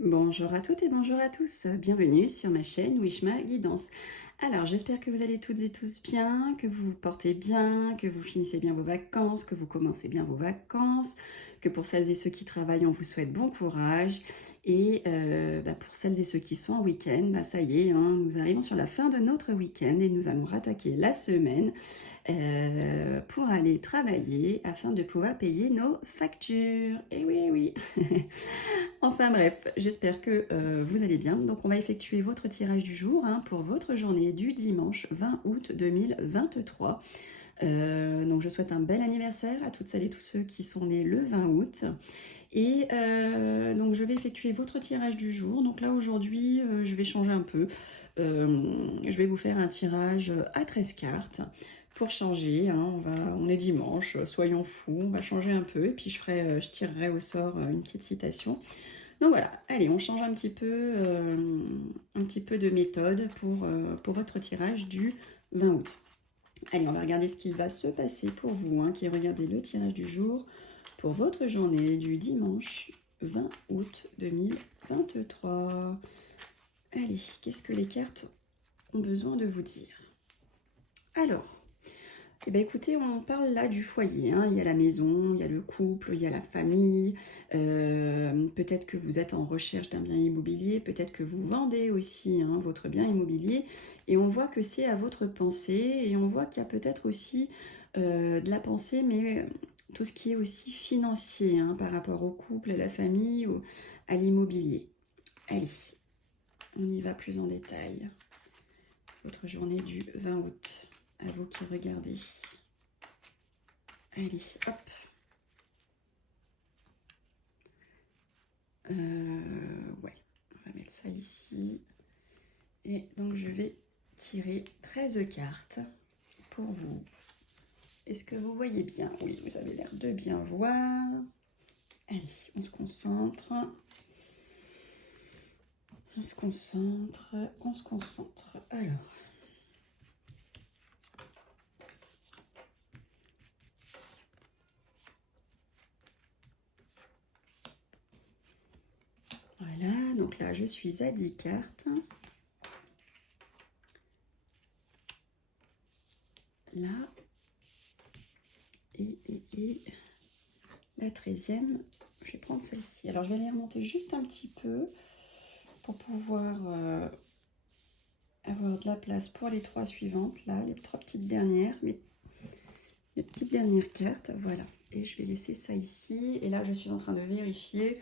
Bonjour à toutes et bonjour à tous, bienvenue sur ma chaîne Wishma Guidance. Alors j'espère que vous allez toutes et tous bien, que vous vous portez bien, que vous finissez bien vos vacances, que vous commencez bien vos vacances, que pour celles et ceux qui travaillent on vous souhaite bon courage et pour celles et ceux qui sont en week-end, ça y est, hein, nous arrivons sur la fin de notre week-end et nous allons rattaquer la semaine pour aller travailler afin de pouvoir payer nos factures. Et oui, eh oui. Enfin bref, j'espère que vous allez bien. Donc on va effectuer votre tirage du jour pour votre journée du dimanche 20 août 2023. Donc je souhaite un bel anniversaire à toutes celles et tous ceux qui sont nés le 20 août. Et donc je vais effectuer votre tirage du jour. Donc là aujourd'hui je vais changer un peu. Je vais vous faire un tirage à 13 cartes. Pour changer, on est dimanche, soyons fous, on va changer un peu et puis je tirerai au sort une petite citation. Donc voilà, allez, on change un petit peu de méthode pour votre tirage du 20 août. Allez, on va regarder ce qui va se passer pour vous, qui regardez le tirage du jour pour votre journée du dimanche 20 août 2023. Allez, qu'est-ce que les cartes ont besoin de vous dire? Alors, eh bien, écoutez, on parle là du foyer, il y a la maison, il y a le couple, il y a la famille, peut-être que vous êtes en recherche d'un bien immobilier, peut-être que vous vendez aussi votre bien immobilier, et on voit que c'est à votre pensée, et on voit qu'il y a peut-être aussi de la pensée, mais tout ce qui est aussi financier par rapport au couple, à la famille, à l'immobilier. Allez, on y va plus en détail. Votre journée du 20 août. À vous qui regardez. Allez, hop. Ouais, on va mettre ça ici. Et donc je vais tirer 13 cartes pour vous. Est-ce que vous voyez bien? Oui, vous avez l'air de bien voir. Allez, on se concentre. On se concentre, on se concentre. Alors. Voilà, donc là je suis à 10 cartes. Là. Et la 13e, je vais prendre celle-ci. Alors je vais les remonter juste un petit peu pour pouvoir avoir de la place pour les trois suivantes. Là, les trois petites dernières, mes petites dernières cartes. Voilà. Et je vais laisser ça ici. Et là, je suis en train de vérifier.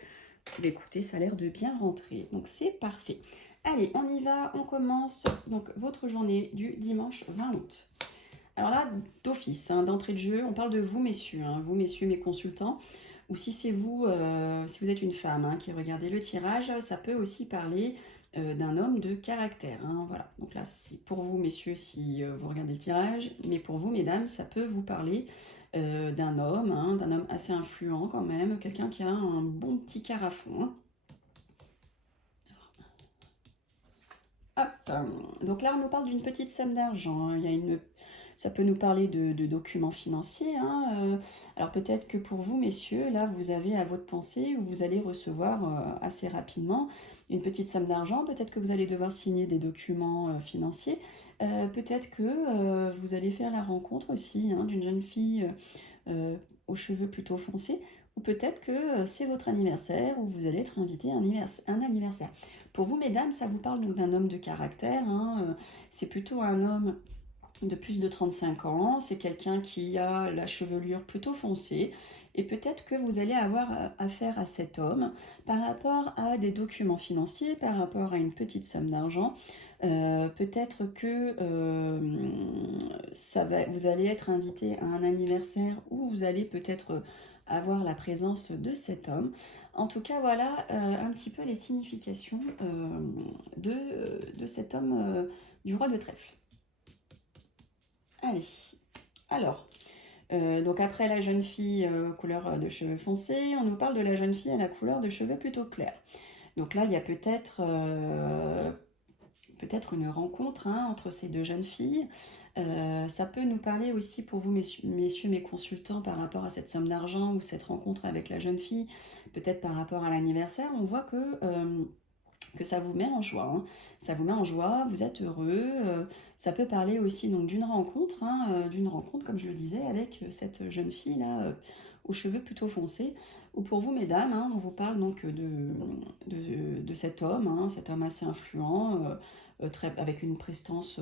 Écoutez, ça a l'air de bien rentrer. Donc c'est parfait. Allez, on y va. On commence donc votre journée du dimanche 20 août. Alors là, d'office, d'entrée de jeu, on parle de vous, messieurs. Vous, messieurs, mes consultants. Ou si c'est vous, si vous êtes une femme qui regardez le tirage, ça peut aussi parler d'un homme de caractère. Voilà. Donc là, c'est pour vous, messieurs, si vous regardez le tirage. Mais pour vous, mesdames, ça peut vous parler d'un homme assez influent quand même. Quelqu'un qui a un bon petit cœur à fond. Hop. Donc là, on nous parle d'une petite somme d'argent. Il y a une... Ça peut nous parler de documents financiers. Alors peut-être que pour vous, messieurs, là, vous avez à votre pensée où vous allez recevoir assez rapidement une petite somme d'argent. Peut-être que vous allez devoir signer des documents financiers. Peut-être que vous allez faire la rencontre aussi d'une jeune fille aux cheveux plutôt foncés. Ou peut-être que c'est votre anniversaire ou vous allez être invité à un anniversaire. Pour vous, mesdames, ça vous parle donc d'un homme de caractère. C'est plutôt un homme de plus de 35 ans, c'est quelqu'un qui a la chevelure plutôt foncée et peut-être que vous allez avoir affaire à cet homme par rapport à des documents financiers, par rapport à une petite somme d'argent. Peut-être que vous allez être invité à un anniversaire où vous allez peut-être avoir la présence de cet homme. En tout cas, voilà un petit peu les significations de cet homme du roi de trèfle. Allez, alors, donc après la jeune fille couleur de cheveux foncés, on nous parle de la jeune fille à la couleur de cheveux plutôt clairs. Donc là, il y a peut-être peut-être une rencontre hein, entre ces deux jeunes filles. Ça peut nous parler aussi pour vous, messieurs mes consultants, par rapport à cette somme d'argent ou cette rencontre avec la jeune fille, peut-être par rapport à l'anniversaire. On voit que ça vous met en joie. Hein. Ça vous met en joie, vous êtes heureux. Ça peut parler aussi donc d'une rencontre, comme je le disais, avec cette jeune fille là, aux cheveux plutôt foncés. Ou pour vous, mesdames, hein, on vous parle donc de cet homme assez influent, avec une prestance.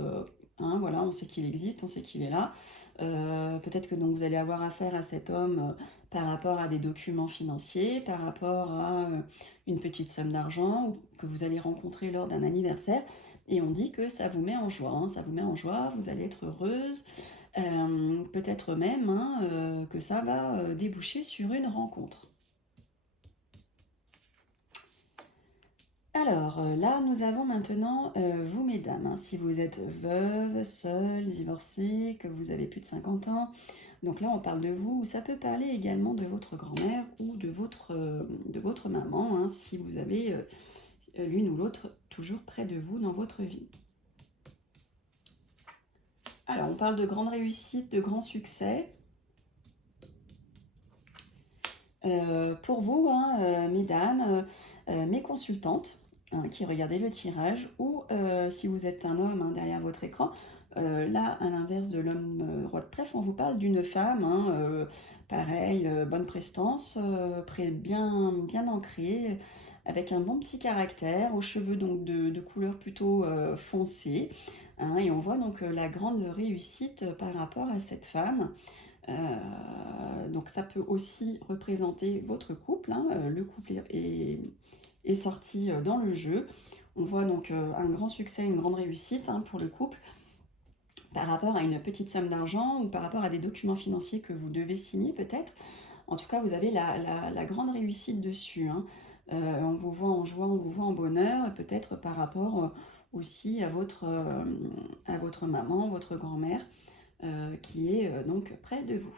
Voilà, on sait qu'il existe, on sait qu'il est là. Peut-être que donc vous allez avoir affaire à cet homme par rapport à des documents financiers, par rapport à une petite somme d'argent que vous allez rencontrer lors d'un anniversaire. Et on dit que ça vous met en joie, hein, ça vous met en joie, vous allez être heureuse. Peut-être même que ça va déboucher sur une rencontre. Alors là, nous avons maintenant vous, mesdames, hein, si vous êtes veuve, seule, divorcée, que vous avez plus de 50 ans. Donc là, on parle de vous. Ça peut parler également de votre grand-mère ou de votre maman, hein, si vous avez l'une ou l'autre toujours près de vous dans votre vie. Alors, on parle de grande réussite, de grand succès. Pour vous, hein, mesdames, mes consultantes, hein, qui regardez le tirage, ou si vous êtes un homme hein, derrière votre écran, là, à l'inverse de l'homme roi de trèfle, on vous parle d'une femme, hein, pareil, bonne prestance, bien ancrée, avec un bon petit caractère, aux cheveux donc de couleur plutôt foncée, hein, et on voit donc la grande réussite par rapport à cette femme. Donc ça peut aussi représenter votre couple, hein, le couple est sorti dans le jeu. On voit donc un grand succès, une grande réussite hein, pour le couple par rapport à une petite somme d'argent ou par rapport à des documents financiers que vous devez signer peut-être. En tout cas, vous avez la grande réussite dessus. Hein. On vous voit en joie, on vous voit en bonheur, peut-être par rapport aussi à votre maman, votre grand-mère, qui est donc près de vous.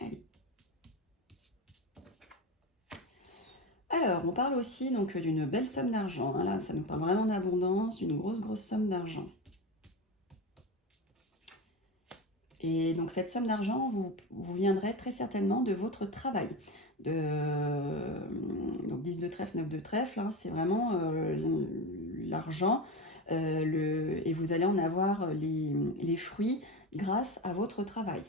Allez. Alors, on parle aussi donc d'une belle somme d'argent. Hein. Là, ça nous parle vraiment d'abondance, d'une grosse somme d'argent. Et donc, cette somme d'argent vous viendrait très certainement de votre travail. Donc, 10 de trèfle, 9 de trèfle, hein, c'est vraiment l'argent. Et vous allez en avoir les fruits grâce à votre travail.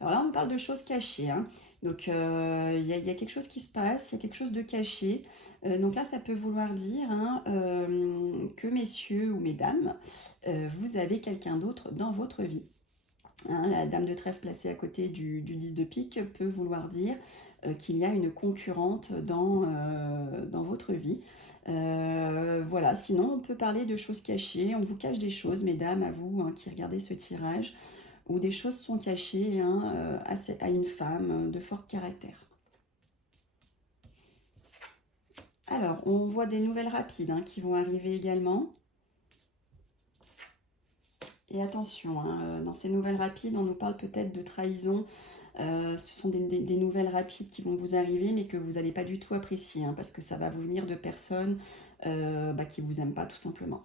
Alors là, on parle de choses cachées. Hein. Donc, il y a quelque chose qui se passe, il y a quelque chose de caché. Donc là, ça peut vouloir dire hein, que messieurs ou mesdames, vous avez quelqu'un d'autre dans votre vie. Hein, la dame de trèfle placée à côté du 10 de pique peut vouloir dire qu'il y a une concurrente dans votre vie. Voilà, sinon on peut parler de choses cachées. On vous cache des choses, mesdames, à vous hein, qui regardez ce tirage, où des choses sont cachées hein, à une femme de fort caractère. Alors, on voit des nouvelles rapides hein, qui vont arriver également. Et attention, hein, dans ces nouvelles rapides, on nous parle peut-être de trahison. Ce sont des nouvelles rapides qui vont vous arriver, mais que vous n'allez pas du tout apprécier, hein, parce que ça va vous venir de personnes qui ne vous aiment pas, tout simplement.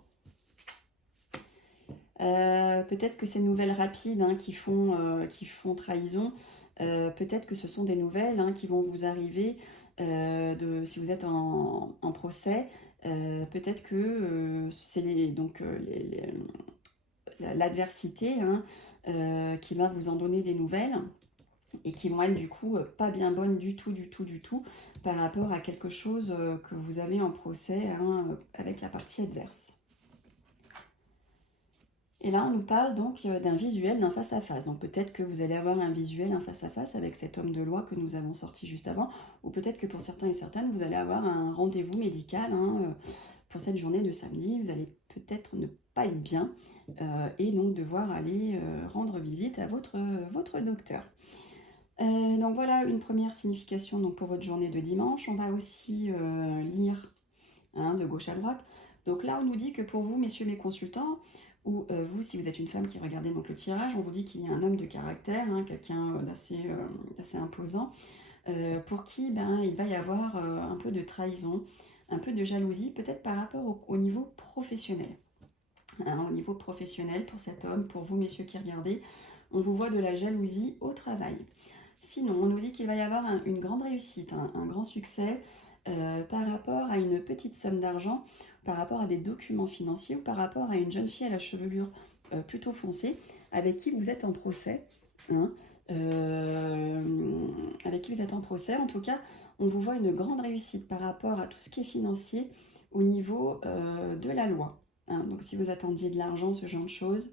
Peut-être que ces nouvelles rapides hein, qui font trahison, peut-être que ce sont des nouvelles hein, qui vont vous arriver si vous êtes en procès. Peut-être que c'est l'adversité hein, qui va vous en donner des nouvelles et qui vont être du coup pas bien bonnes du tout par rapport à quelque chose que vous avez en procès hein, avec la partie adverse. Et là, on nous parle donc d'un visuel, d'un face-à-face. Donc peut-être que vous allez avoir un visuel, un face-à-face avec cet homme de loi que nous avons sorti juste avant. Ou peut-être que pour certains et certaines, vous allez avoir un rendez-vous médical hein, pour cette journée de samedi. Vous allez peut-être ne pas être bien et donc devoir aller rendre visite à votre docteur. Donc voilà une première signification donc, pour votre journée de dimanche. On va aussi lire hein, de gauche à droite. Donc là, on nous dit que pour vous, messieurs mes consultants, ou vous, si vous êtes une femme qui regardez donc le tirage, on vous dit qu'il y a un homme de caractère, hein, quelqu'un d'assez imposant, pour qui il va y avoir un peu de trahison, un peu de jalousie, peut-être par rapport au niveau professionnel. Hein, au niveau professionnel, pour cet homme, pour vous messieurs qui regardez, on vous voit de la jalousie au travail. Sinon, on nous dit qu'il va y avoir une grande réussite, un grand succès par rapport à une petite somme d'argent, par rapport à des documents financiers ou par rapport à une jeune fille à la chevelure plutôt foncée avec qui vous êtes en procès. Hein, avec qui vous êtes en procès. En tout cas, on vous voit une grande réussite par rapport à tout ce qui est financier au niveau de la loi. Hein, donc si vous attendiez de l'argent, ce genre de choses,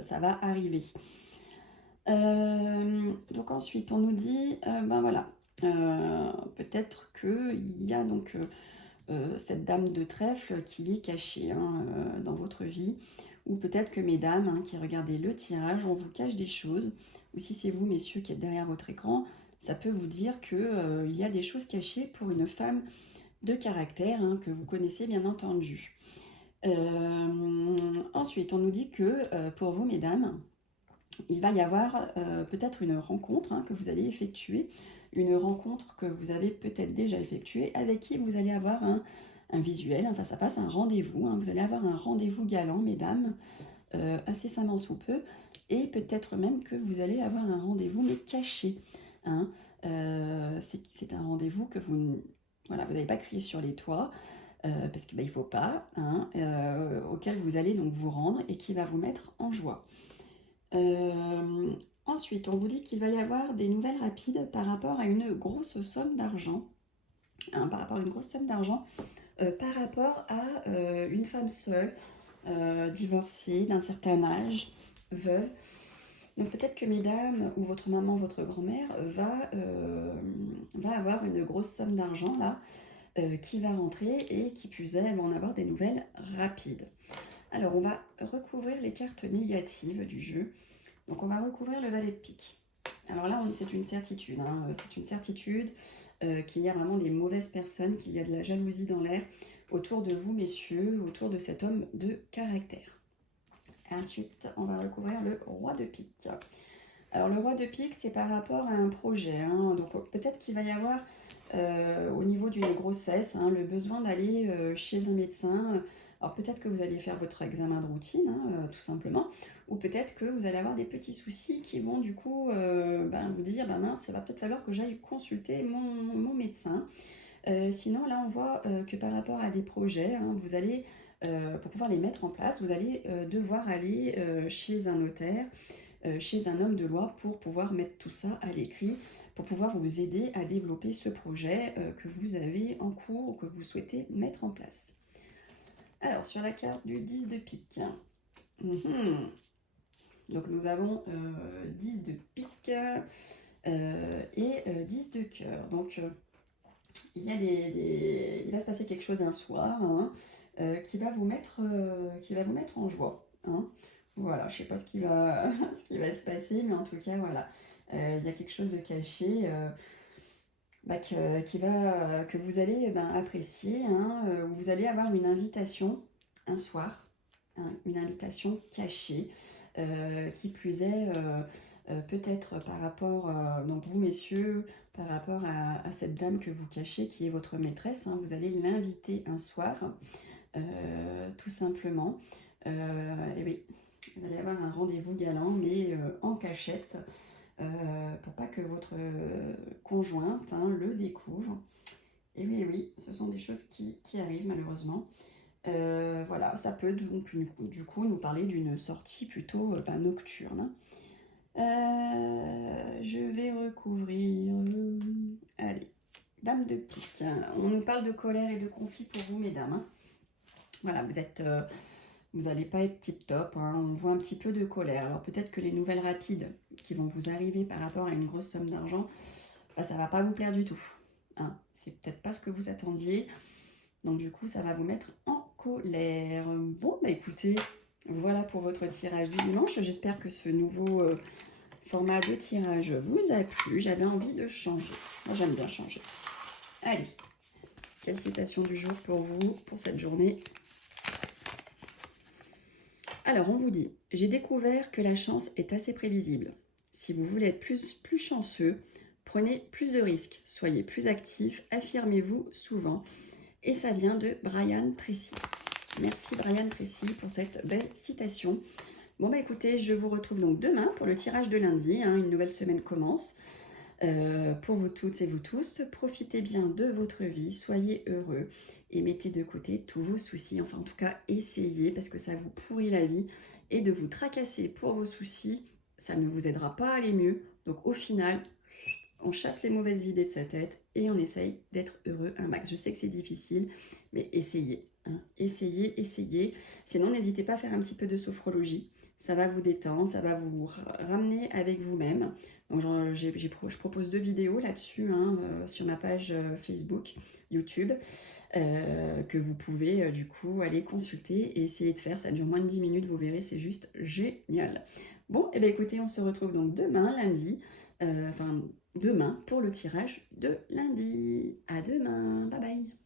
ça va arriver. Donc ensuite, on nous dit, ben voilà, peut-être qu'il y a donc cette dame de trèfle qui est cachée hein, dans votre vie, ou peut-être que mesdames hein, qui regardez le tirage, on vous cache des choses, ou si c'est vous messieurs qui êtes derrière votre écran, ça peut vous dire qu'il y a des choses cachées pour une femme de caractère hein, que vous connaissez bien entendu. Ensuite, on nous dit que pour vous mesdames, il va y avoir peut-être une rencontre hein, que vous allez effectuer, une rencontre que vous avez peut-être déjà effectuée, avec qui vous allez avoir un visuel, un face-à-face, un rendez-vous. Hein. Vous allez avoir un rendez-vous galant, mesdames, incessamment sous peu, et peut-être même que vous allez avoir un rendez-vous, mais caché. Hein. C'est un rendez-vous que vous voilà, vous n'allez pas crier sur les toits, parce qu'il ne faut pas, hein, auquel vous allez donc vous rendre et qui va vous mettre en joie. Ensuite, on vous dit qu'il va y avoir des nouvelles rapides par rapport à une grosse somme d'argent. Hein, par rapport à une grosse somme d'argent, par rapport à une femme seule, divorcée, d'un certain âge, veuve. Donc peut-être que mesdames, ou votre maman, votre grand-mère, va avoir une grosse somme d'argent là, qui va rentrer et qui plus est, elle va en avoir des nouvelles rapides. Alors, on va recouvrir les cartes négatives du jeu. Donc, on va recouvrir le valet de pique. Alors là, c'est une certitude. Hein, c'est une certitude qu'il y a vraiment des mauvaises personnes, qu'il y a de la jalousie dans l'air autour de vous, messieurs, autour de cet homme de caractère. Ensuite, on va recouvrir le roi de pique. Alors, le roi de pique, c'est par rapport à un projet. Hein, donc, peut-être qu'il va y avoir, au niveau d'une grossesse, hein, le besoin d'aller chez un médecin. Alors peut-être que vous allez faire votre examen de routine, hein, tout simplement, ou peut-être que vous allez avoir des petits soucis qui vont du coup vous dire, mince, il va peut-être falloir que j'aille consulter mon médecin. Sinon, là, on voit que par rapport à des projets, hein, vous allez, pour pouvoir les mettre en place, vous allez devoir aller chez un notaire, chez un homme de loi pour pouvoir mettre tout ça à l'écrit, pour pouvoir vous aider à développer ce projet que vous avez en cours ou que vous souhaitez mettre en place. Alors, sur la carte du 10 de pique, donc nous avons 10 de pique et 10 de cœur. Donc, il va se passer quelque chose un soir hein, qui va vous mettre en joie. Hein. Voilà, je ne sais pas ce qui va se passer, mais en tout cas, voilà. Il y a quelque chose de caché que vous allez apprécier, hein, où vous allez avoir une invitation un soir, hein, une invitation cachée, qui plus est, peut-être par rapport, donc vous messieurs, par rapport à cette dame que vous cachez, qui est votre maîtresse, hein, vous allez l'inviter un soir, tout simplement, et oui, vous allez avoir un rendez-vous galant, mais en cachette, pour pas que votre conjointe hein, le découvre. Et oui, ce sont des choses qui arrivent malheureusement. Voilà, ça peut donc du coup nous parler d'une sortie plutôt nocturne. Je vais recouvrir... allez, dame de pique. On nous parle de colère et de conflit pour vous, mesdames. Hein. Voilà, vous n'allez pas être tip-top, hein. On voit un petit peu de colère. Alors peut-être que les nouvelles rapides qui vont vous arriver par rapport à une grosse somme d'argent, ça ne va pas vous plaire du tout. Hein. C'est peut-être pas ce que vous attendiez. Donc du coup, ça va vous mettre en colère. Bon, écoutez, voilà pour votre tirage du dimanche. J'espère que ce nouveau format de tirage vous a plu. J'avais envie de changer. Moi, j'aime bien changer. Allez, quelle citation du jour pour vous, pour cette journée ? Alors, on vous dit, j'ai découvert que la chance est assez prévisible. Si vous voulez être plus chanceux, prenez plus de risques, soyez plus actif, affirmez-vous souvent. Et ça vient de Brian Tracy. Merci Brian Tracy pour cette belle citation. Bon bah écoutez, je vous retrouve donc demain pour le tirage de lundi, hein, une nouvelle semaine commence. Pour vous toutes et vous tous, profitez bien de votre vie, soyez heureux et mettez de côté tous vos soucis. Enfin en tout cas, essayez parce que ça vous pourrit la vie et de vous tracasser pour vos soucis, ça ne vous aidera pas à aller mieux. Donc au final, on chasse les mauvaises idées de sa tête et on essaye d'être heureux un max. Je sais que c'est difficile, mais essayez. Hein. Essayez, essayez. Sinon, n'hésitez pas à faire un petit peu de sophrologie. Ça va vous détendre, ça va vous ramener avec vous-même. Donc, je propose 2 vidéos là-dessus hein, sur ma page Facebook, YouTube, que vous pouvez du coup aller consulter et essayer de faire. Ça dure moins de 10 minutes, vous verrez, c'est juste génial. Bon, et bien écoutez, on se retrouve donc demain, lundi, demain pour le tirage de lundi. À demain, bye bye.